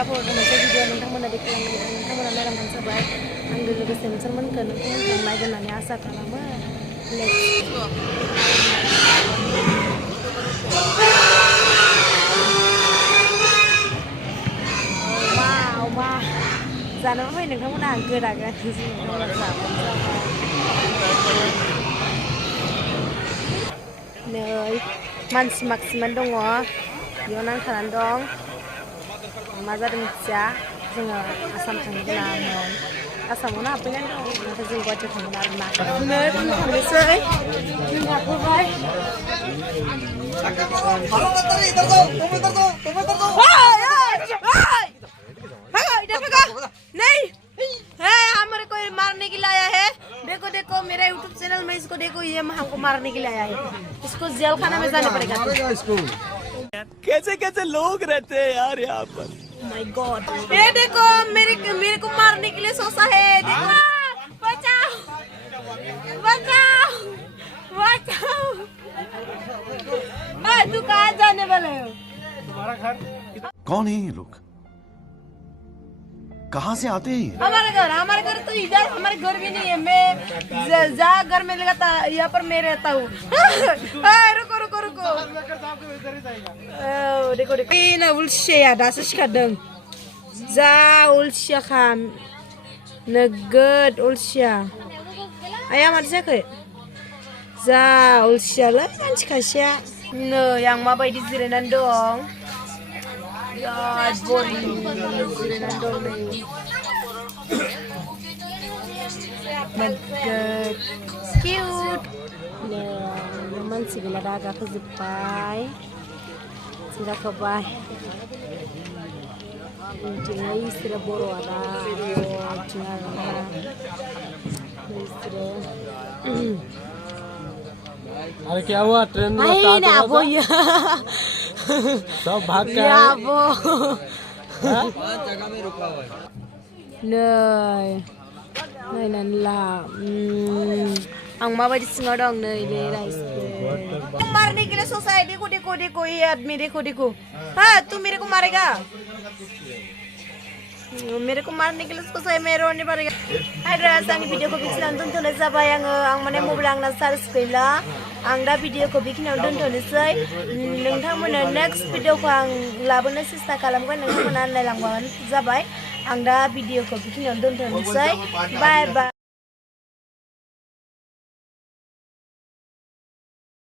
upload मोनसे video नोंथांमोना देखायलांनो नोंथांमोना नायलांबानो जाबाय आंजों लोगोसे नोंसोरमोनखौ नोंथांमोनखौ नायगोन होननानै आसा खालामो अमा जानोबो फै नोंथांमोना आं गोदागोन नै मानसि माखासेमान दङ बेयाव नांथानानै दं मा जादों मिथिया जोङो आसाम थांनो गोनांमोन आसामावनो हाबफैनानै दं नाथाय जों गुवाहाटियाव थांगोन आरोना नै थांनोसै जों हाबफैबाय नहीं है हमारे को मारने के लिए आया है देखो देखो मेरा YouTube चैनल में इसको देखो ये हमको मारने के लिए आया है इसको जेल खाना में जाने पड़ेगा कैसे कैसे लोग रहते हैं यार यहाँ पर माय गॉड ये देखो मेरे को मारने के लिए सोचा है देखो बचाओ बचाओ बचाओ तू कहाँ जाने वाले हो तुम्हारा घर कौन है ये लोग कहाँ से आते हैं हमारे घर तो इधर हमारे घर भी नहीं है मैं जहाँ घर में लगाता यहाँ पर मैं रहता हूँ रुको रुको रुको देखो देखो ini ulsia दासो सिखारदों जा ulsia खाम नोगोद ulsia आया माथो जाखो जा ulsia लै मानसि खासेया नै आं माबायदि जिरायनानै दं God, boring. Nugget, cute. Nah, masih gila daga kezipai, sudah kebai. Intinya istri boro ada, intinya istri. अरे क्या हुआ ट्रेन में नहीं ना वो ये सब भाग के या वो जगह में रुका हुआ है नहीं नला आं माबायदि सिङाव दं नै बे राइसखौ मारने के लिए सोचा है देखो देखो देखो ये आदमी देखो देखो हाँ तू मेरे को मारेगा मेरे को मारने के लिए सोचा है मैं रोने पड़ेगा हाय गाइस आंनि भिडिअखौ बेखिनियावनो दोनथ'नाय जाबाय आं माने मबाइल आंना चार्ज गैला आं दा भिडिअखौ बेखिनियावनो दोनथ'नोसै नोंथांमोननो नेक्स्ट भिडिअखौ आं लाबोनो सेस्था खालामगोन नोंथांमोना नायलांबानो जाबाय आं दा भिडिअखौ बेखिनियावनो दोनथ'नोसै बाय बाय